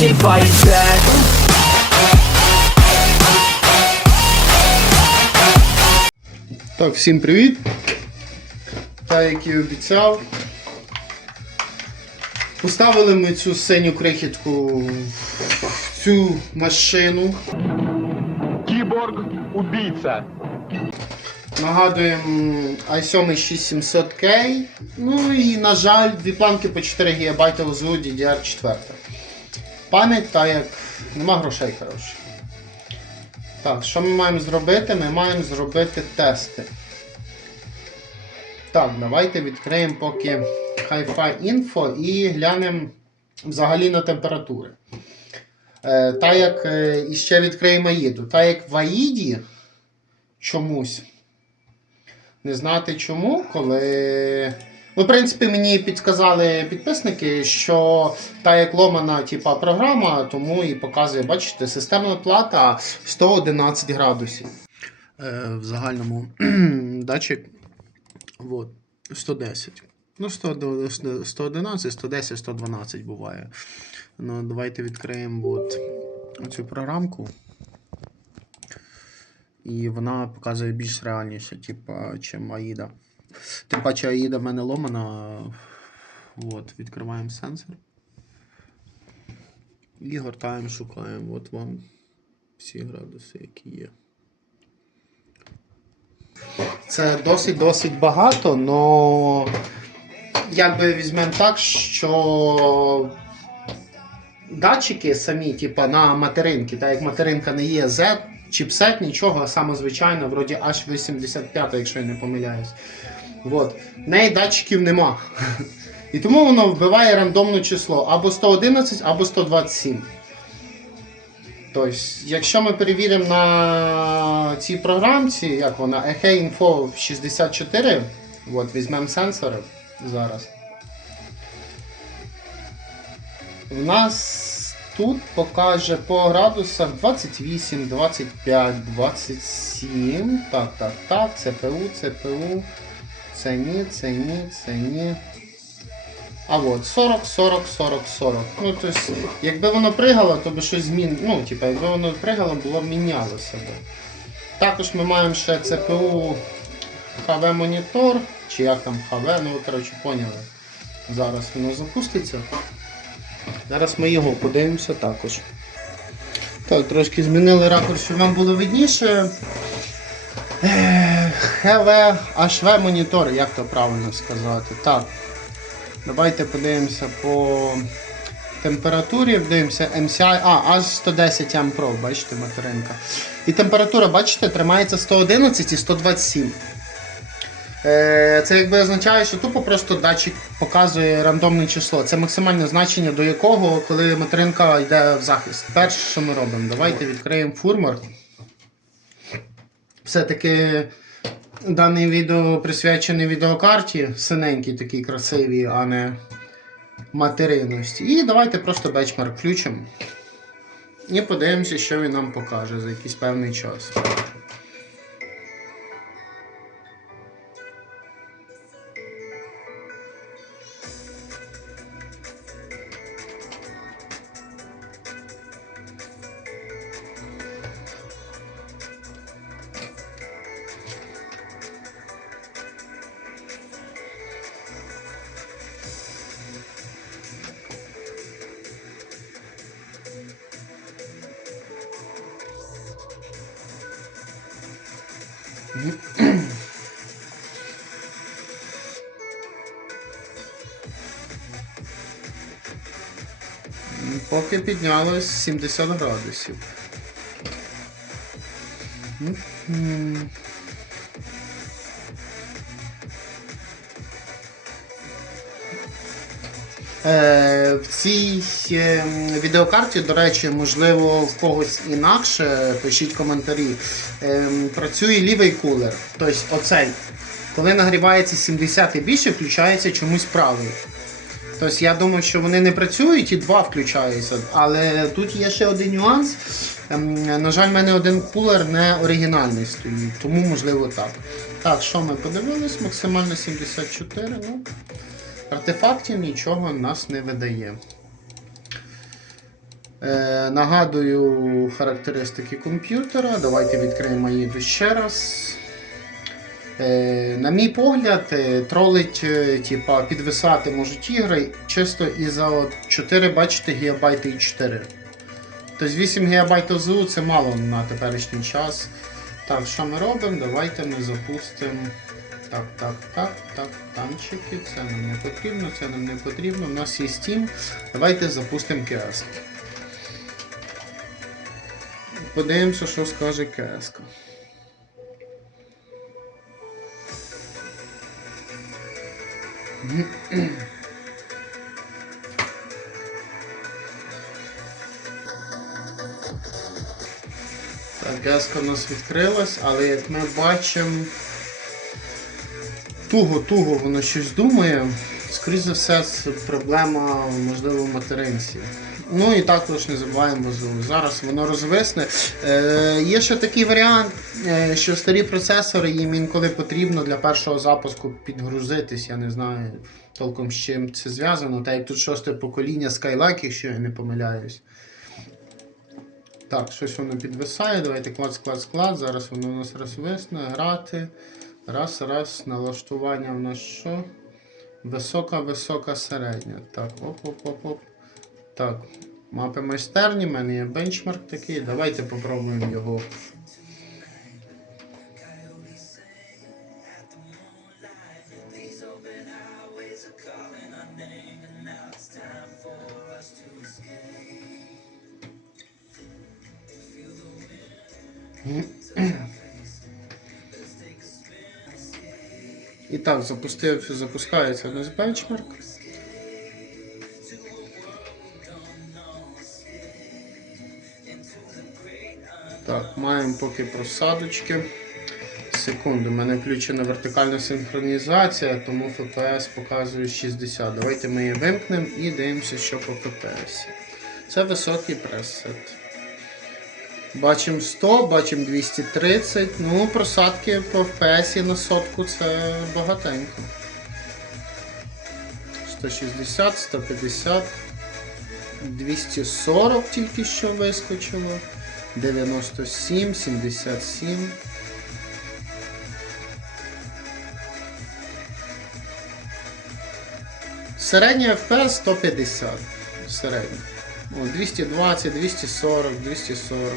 не fight back. Так, всім привіт! Так, як і обіцяв, поставили ми цю синю крихітку в цю машину. Кіборг-убійця. Нагадуємо i7 6700K. Ну і, на жаль, дві планки по 4 ГБ ОЗУ DDR4. Пам'ять, так як нема грошей, коротше. Так, що ми маємо зробити? Ми маємо зробити тести. Так, давайте відкриємо поки Hi-Fi Info і глянемо взагалі на температури. Так як іще відкриємо AIDу. Так як в AIDі чомусь, не знати чому, коли... Ну, в принципі, мені підказали підписники, що та як ломана типа, програма, тому і показує, бачите, системна плата 111 градусів. В загальному датчик вот, 110. Ну, 111, 110, 112 буває. Ну, давайте відкриємо от цю програмку. І вона показує більш реальніше, типа, чим AIDA. Тим паче AIDA в мене ломана. От, відкриваємо сенсор. І гортаємо, шукаємо. От вам всі градуси, які є. Це досить багато, но якби візьмемо так, що датчики самі, типа, на материнки, так як материнка не є Z, чіпсет, нічого, самозвичайно, вроді H85, якщо я не помиляюсь. Вот. В неї датчиків нема. І тому воно вбиває рандомне число або 111, або 127. Тобто, якщо ми перевіримо на цій програмці, як вона, Ehe Info 64, от, візьмемо сенсори зараз. У нас тут покаже по градусах 28, 25, 27. Так. ЦПУ. Це ні. А от 40. Ну, тобто, якби воно пригало, то би щось ну, типу, якби воно пригало, було б мінялося б. Також ми маємо ще ЦПУ HV монітор, чи як там HV, ну ви, коротше, поняли. Зараз воно запуститься. Зараз ми його подивимося також. Так, трошки змінили ракурс, щоб вам було видніше. HV монітор, як то правильно сказати. Так. Давайте подивимося по температурі, дивимося MCI, аж 110 Am Pro, бачите, материнка. І температура, бачите, тримається 111 і 127. Це якби означає, що тупо просто датчик показує рандомне число. Це максимальне значення, до якого, коли материнка йде в захист. Перше, що ми робимо, давайте відкриємо фурмер. Все-таки дане відео присвячене відеокарті, синенькій такій красивій, а не материнності. І давайте просто бенчмарк включимо. І подивимося, що він нам покаже за якийсь певний час. Поки піднялось 70 градусів. В цій відеокарті, до речі, можливо, в когось інакше, пишіть коментарі, працює лівий кулер. Тобто оцей. Коли нагрівається 70 і більше, включається чомусь правий. Тобто я думаю, що вони не працюють і два включаються. Але тут є ще один нюанс. На жаль, в мене один кулер не оригінальний стоїть, тому можливо так. Так, що ми подивились? Максимально 74. Ну, артефактів нічого нас не видає. Нагадую характеристики комп'ютера. Давайте відкриємо її ще раз. На мій погляд, тролить, типа, підвисати можуть ігри чисто із-за 4, бачите, ГБ і 4. Тобто 8 ГБ ОЗУ це мало на теперішній час. Так, що ми робимо? Давайте ми запустимо. Так, танчики, це нам не потрібно, це нам не потрібно. У нас є Steam. Давайте запустимо CS. Подивимося, що скаже CS. Так, CS у нас відкрилась, але як ми бачимо, туго воно щось думає. Скоріше за все, це проблема, можливо, в материнці. Ну і також не забуваємо ВЗУ. Зараз воно розвисне. Є ще такий варіант, що старі процесори, їм інколи потрібно для першого запуску підгрузитись. Я не знаю толком з чим це зв'язано. Так як тут 6-те покоління Skylake, якщо я не помиляюсь. Так, щось воно підвисає. Давайте клац. Зараз воно у нас розвисне. Грати. Раз. Налаштування в нас що? Висока, середня. Так, оп. Так, мапи майстерні, в мене є бенчмарк такий. Давайте попробуємо його. І так, запускається у нас бенчмарк. Так, маємо поки просадочки. Секунду, у мене включена вертикальна синхронізація, тому FPS показує 60. Давайте ми її вимкнемо і дивимося, що по FPS. Це високий пресет. Бачимо 100, бачимо 230. Ну, просадки по FPS на сотку це багатенько. 160, 150, 240 тільки що вискочило. 97, 77. Середній FPS 150. Середній. 220, 240, 240.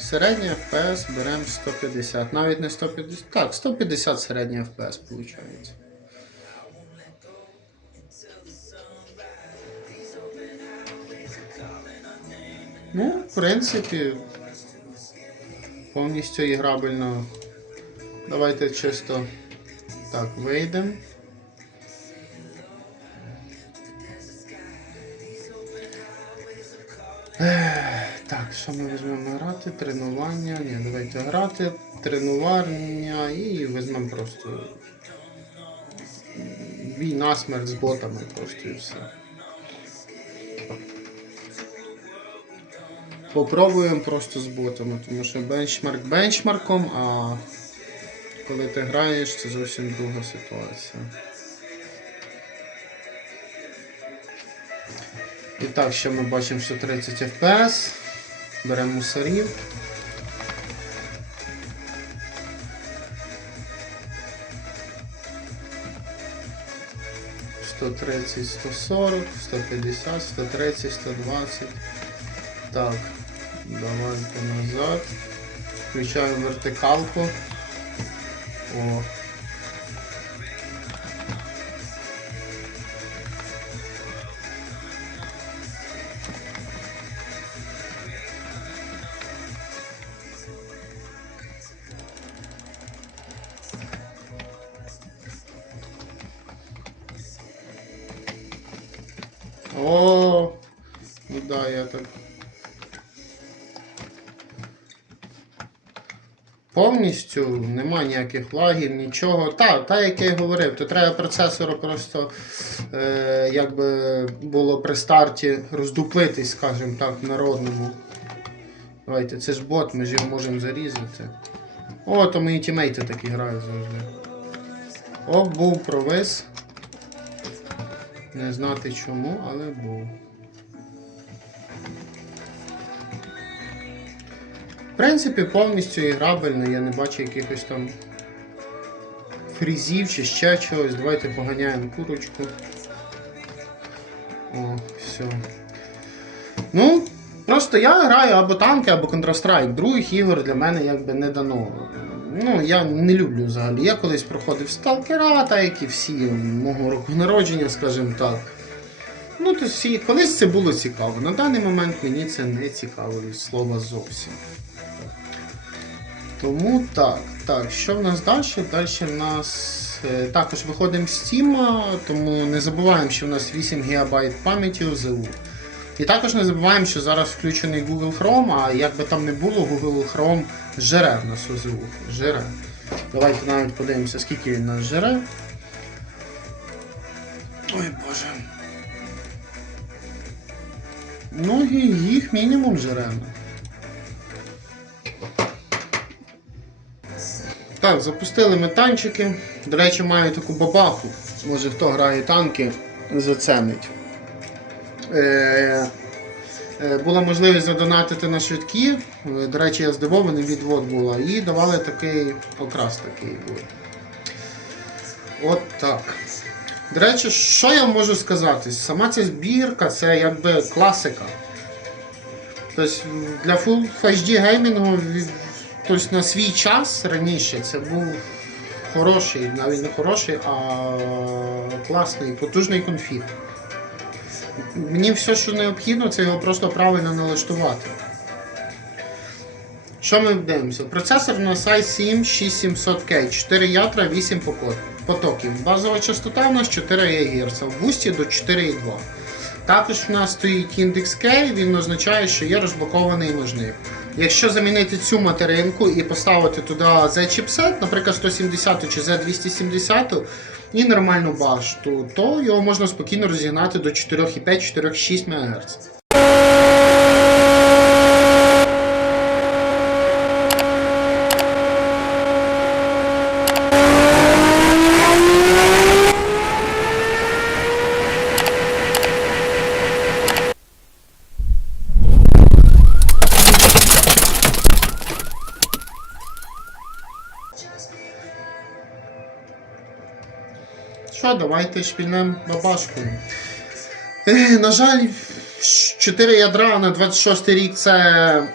Середній FPS беремо 150. Навіть не 150. Так, 150 середній FPS виходить. Ну, в принципі, повністю іграбельно. Давайте чисто так вийдемо. Так, що ми візьмемо грати? Тренування. Ні, давайте грати, тренування і візьмемо просто бій насмерть з ботами просто і все. Попробуємо просто з ботами, тому що бенчмарк бенчмарком, а коли ти граєш, це зовсім друга ситуація. І так, що ми бачимо 130 FPS. Беремо мусорів. «130, 140, 150, 130, 120. Так, давайте назад. Включаємо вертикалку. О. О, ну да, я так. Повністю нема ніяких лагів, нічого. Так, як я й говорив, то треба процесору просто, якби було при старті роздуплитись, скажімо так, в народному. Давайте, це ж бот, ми ж його можемо зарізати. О, то мої тімейти такі грають завжди. О, був провис. Не знати чому, але був. В принципі, повністю іграбельно, я не бачу якихось там фрізів чи ще чогось. Давайте поганяємо курочку. О, все. Ну, просто я граю або танки, або Counter-Strike. Других ігор для мене якби не дано. Ну, я не люблю взагалі. Я колись проходив Сталкера, так як і всі мого року народження, скажімо так. Ну, то всі, колись це було цікаво. На даний момент мені це не цікаво від слова зовсім. Тому так. Так, що в нас далі? Далі в нас також виходимо з Steam, тому не забуваємо, що в нас 8 ГБ пам'яті ОЗУ. І також не забуваємо, що зараз включений Google Chrome, а як би там не було, Google Chrome жере в нас ОЗУ. Жере. Давайте навіть подивимося, скільки він нас жере. Ой боже. Ну і їх мінімум жере. Так, запустили ми танчики. До речі, маю таку бабаху. Може хто грає танки, зацінить. Була можливість задонатити на швидкі. До речі, я здивований, відвод була. І давали такий окрас такий був. От так. До речі, що я можу сказати? Сама ця збірка це якби класика. Тобто для Full HD геймінгу, тобто на свій час раніше це був хороший, навіть не хороший, а класний, потужний конфіг. Мені все, що необхідно, це його просто правильно налаштувати. Що ми дивимося? Процесор у нас i7 6700K, 4 ядра, 8 потоків. Базова частота у нас 4 ГГц, в бусті до 4,2. Також у нас стоїть індекс K, він означає, що є розблокований множник. Якщо замінити цю материнку і поставити туди Z-чіпсет, наприклад 170 чи Z270 і нормальну башту, то його можна спокійно розігнати до 4,5-4,6 МГц. Що, давайте шпільнемо бабашкою. На жаль, 4 ядра на 26 рік це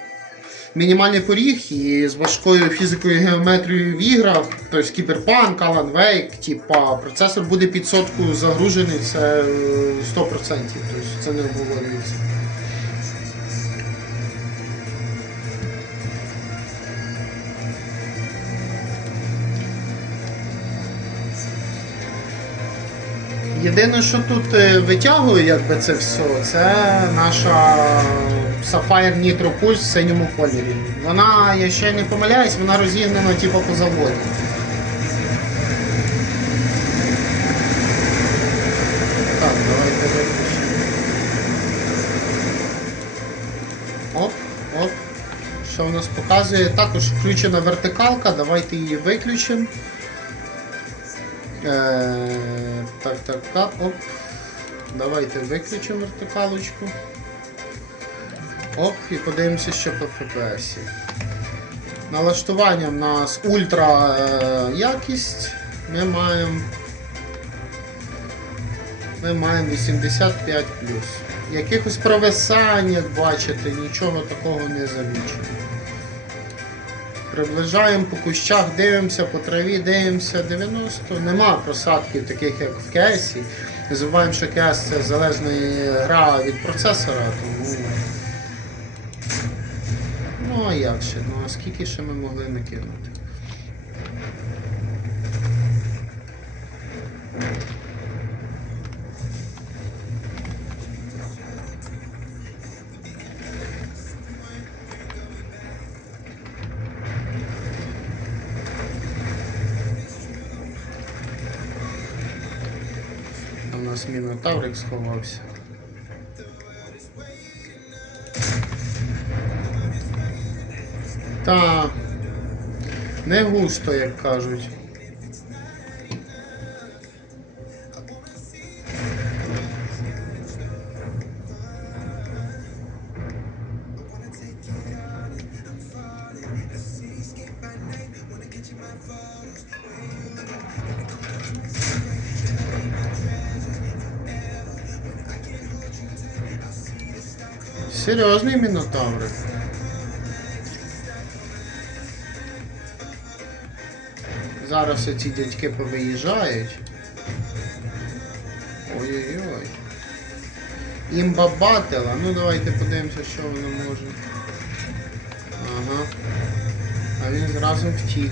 мінімальний поріг, і з важкою фізикою і геометрією в іграх, тобто Кіберпанк, Alan Wake, типа, процесор буде під сотку загружений, це 100%, тобто це не обговорюється. Єдине, що тут витягує якби це все, це наша Sapphire Nitro Pulse в синьому кольорі. Вона, я ще не помиляюсь, вона розігнана типу по заводі. Так, давайте виключимо. Оп, оп. Що в нас показує? Також включена вертикалка, давайте її виключимо. Так, оп. Давайте виключимо вертикалочку. Оп, і подивимося, що по FPS. Налаштування в нас ультра якість. Ми маємо 85+. Якихось провисань, як бачите, нічого такого не замічено. Приближаємо по кущах, дивимося, по траві дивимося, 90. Нема просадків таких, як в кейсі. Не забуваємо, що кейс це залежна гра від процесора, тому... Ну а як ще? Ну а скільки ще ми могли накинути? У нас мінотаврик сховався. Та не густо, як кажуть. Серйозний мінотавр. Зараз ці дядьки повиїжджають. Ой-ой-ой. Імба батила. Ну давайте подивимося, що воно може. Ага. А він зразу втік.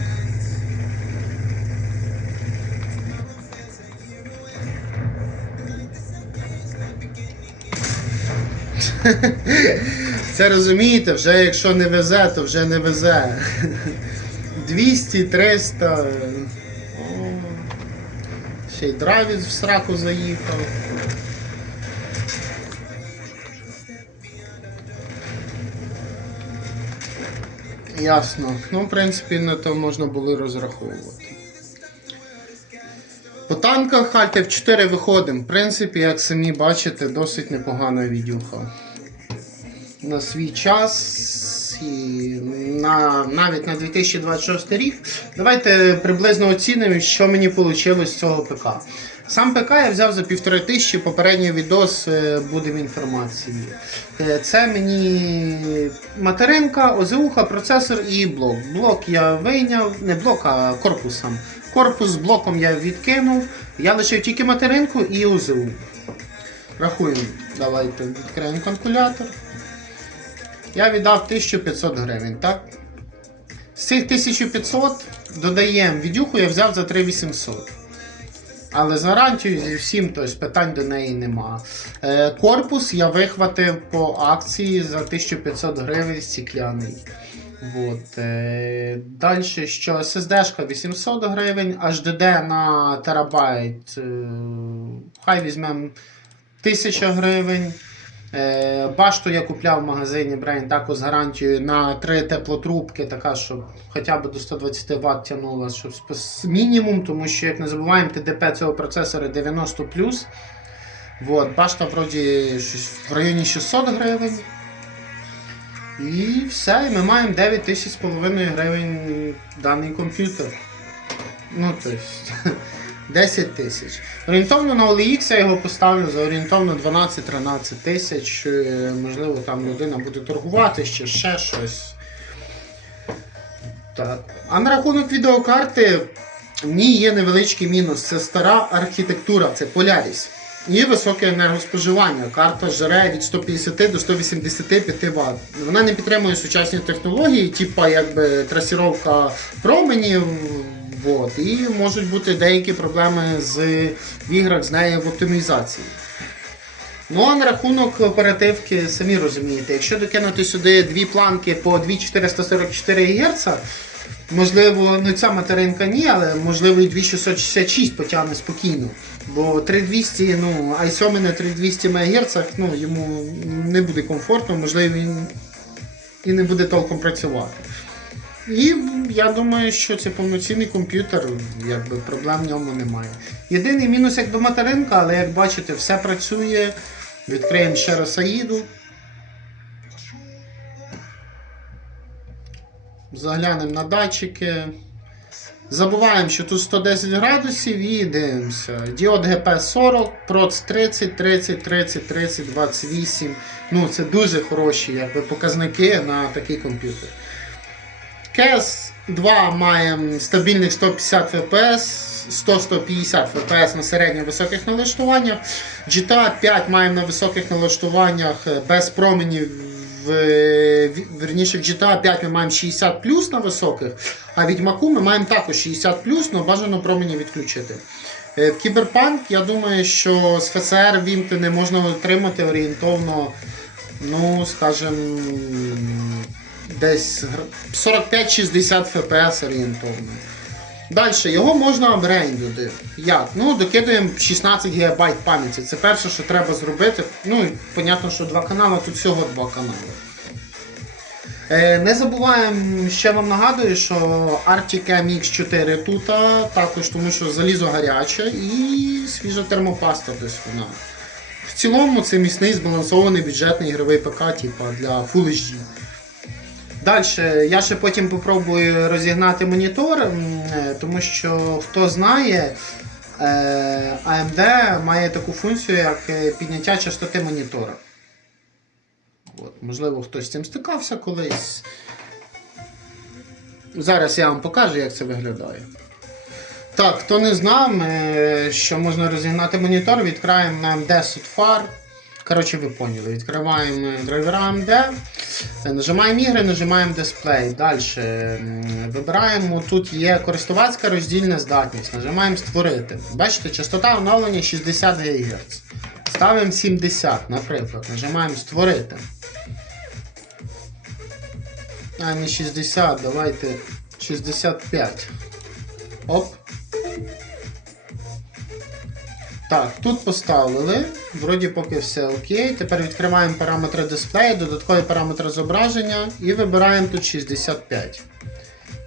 Це розумієте, вже якщо не везе, то вже не везе. 200, 300. О, ще й драйвіс в сраку заїхав. Ясно. Ну, в принципі, на то можна було розраховувати. По танках Альт F4 виходимо. В принципі, як самі бачите, досить непогана відюха. На свій час і навіть на 2026 рік. Давайте приблизно оцінимо, що мені вийшло з цього ПК. Сам ПК я взяв за 1500, попередній відос буде в інформації. Це мені материнка, ОЗУха, процесор і блок. Блок я вийняв, не блок, а корпус сам. Корпус з блоком я відкинув, я лишив тільки материнку і ОЗУ. Рахуємо, давайте відкриємо калькулятор. Я віддав 1500 гривень, так? З цих 1500 додаємо відюху, я взяв за 3800. Але з гарантією зі всім, тобто питань до неї нема. Корпус я вихватив по акції за 1500 гривень стікляний. Вот. Далі, що SSD-шка 800 гривень, HDD на терабайт, хай візьмемо 1000 гривень. Башту я купляв в магазині Brain також з гарантією на 3 теплотрубки, така, щоб хоча б до 120 Вт тягнула, щоб мінімум, тому що, як не забуваємо, ТДП цього процесора 90+. Вот, башта вроді в районі 600 гривень. І все, і ми маємо 9500 гривень даний комп'ютер. Ну, тобто, 10 тисяч. Орієнтовно на OLX я його поставлю за орієнтовно 12-13 тисяч. Можливо, там людина буде торгувати, ще щось. Так. А на рахунок відеокарти, в ній є невеличкий мінус. Це стара архітектура, це Polaris. І високе енергоспоживання. Карта жере від 150 до 185 Вт. Вона не підтримує сучасні технології, типу якби трасіровка променів. Вот. І можуть бути деякі проблеми в іграх з нею в оптимізації. Ну а на рахунок оперативки, самі розумієте, якщо докинути сюди дві планки по 2444 Гц, можливо, ну ця материнка ні, але можливо і 2666 потягне спокійно. Бо 3200, ну, i7 на 3200 МГц, ну, йому не буде комфортно, можливо він і не буде толком працювати. І я думаю, що це повноцінний комп'ютер, якби проблем в ньому немає. Єдиний мінус якби материнка, але як бачите, все працює. Відкриємо ще раз AIDу. Заглянемо на датчики. Забуваємо, що тут 110 градусів і дивимося. Діод GP40, проц 30, 30, 30, 30, 28. Ну, це дуже хороші якби, показники на такий комп'ютер. CAS 2 маємо стабільних 150 FPS, 100-150 FPS на середньо-високих налаштуваннях. GTA 5 маємо на високих налаштуваннях без променів. Верніше, в GTA 5 ми маємо 60 плюс на високих, а в Відьмаку ми маємо також 60 плюс, але бажано промені відключити. В Cyberpunk, я думаю, що з FSR вімти не можна отримати орієнтовно, ну, скажімо, десь 45-60 FPS орієнтовно. Далі, його можна апгрейдити. Як? Ну, докидаємо 16 ГБ пам'яті. Це перше, що треба зробити. Ну, і понятно, що два канали, тут всього два канали. Не забуваємо, ще вам нагадую, що Arctic MX4 тут, також тому що залізо гаряче і свіжа термопаста десь вона. В цілому це міцний, збалансований бюджетний ігровий ПК типу, для Full HD. Далі, я ще потім попробую розігнати монітор, тому що, хто знає, AMD має таку функцію, як підняття частоти монітора. От. Можливо, хтось з цим стикався колись. Зараз я вам покажу, як це виглядає. Так, хто не знав, що можна розігнати монітор, відкриваємо на AMD SUDFAR. Коротше, ви поняли. Відкриваємо драйвера AMD, нажимаємо ігри, нажимаємо дисплей. Далі вибираємо, тут є користувацька роздільна здатність. Нажимаємо створити. Бачите, частота оновлення 60 ГГц. Ставимо 70, наприклад. Нажимаємо створити. А, не 60, давайте 65. Оп. Так, тут поставили. Вроді поки все окей. Тепер відкриваємо параметри дисплею, додаткові параметри зображення і вибираємо тут 65.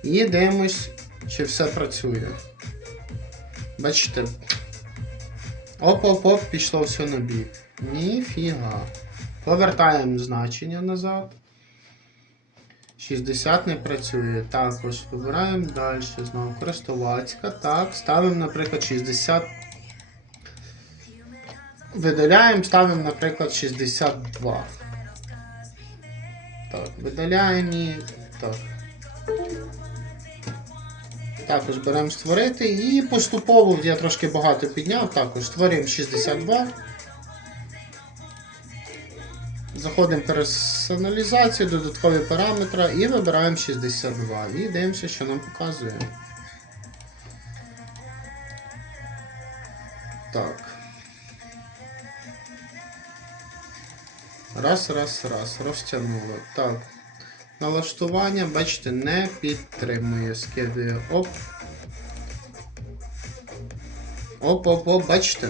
І дивимось, чи все працює. Бачите? Оп-оп-оп, пішло все на бік. Ніфіга. Повертаємо значення назад. 60 не працює. Також вибираємо далі. Знову користувацька. Так, ставимо, наприклад, 60. Видаляємо, ставимо, наприклад, 62. Так, видаляємо і так. Також беремо створити і поступово, я трошки багато підняв, також створюємо 62. Заходимо в персоналізацію, додаткові параметри і вибираємо 62. І дивимося, що нам показує. Так. Раз. Розтягнуло. Так. Налаштування, бачите, не підтримує. Скидує. Оп. Оп, бачите?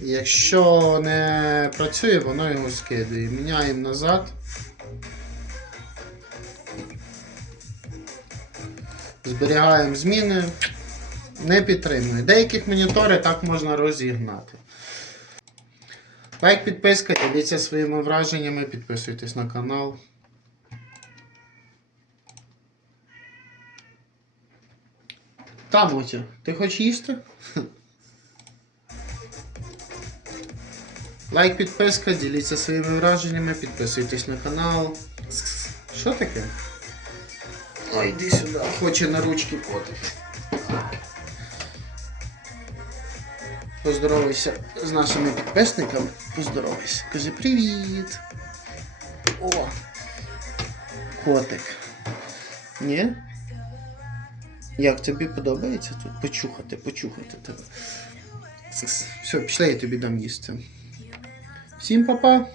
Якщо не працює, воно його скидає. Міняємо назад. Зберігаємо зміни. Не підтримує. Деяких монітори так можна розігнати. Лайк, підписка, діліться своїми враженнями, підписуйтесь на канал. Мотя, ти хочеш їсти? Лайк, підписка, діліться своїми враженнями, підписуйтесь на канал. Що таке? Ой, йди сюди, хоче на ручки котик. Поздоровайся з нашими підписниками. Поздоровайся. Кажи привіт. О! Котик. Ні? Як тобі подобається тут? Почухати тебе. Все, пішли, я тобі дам їсти. Всім па-па!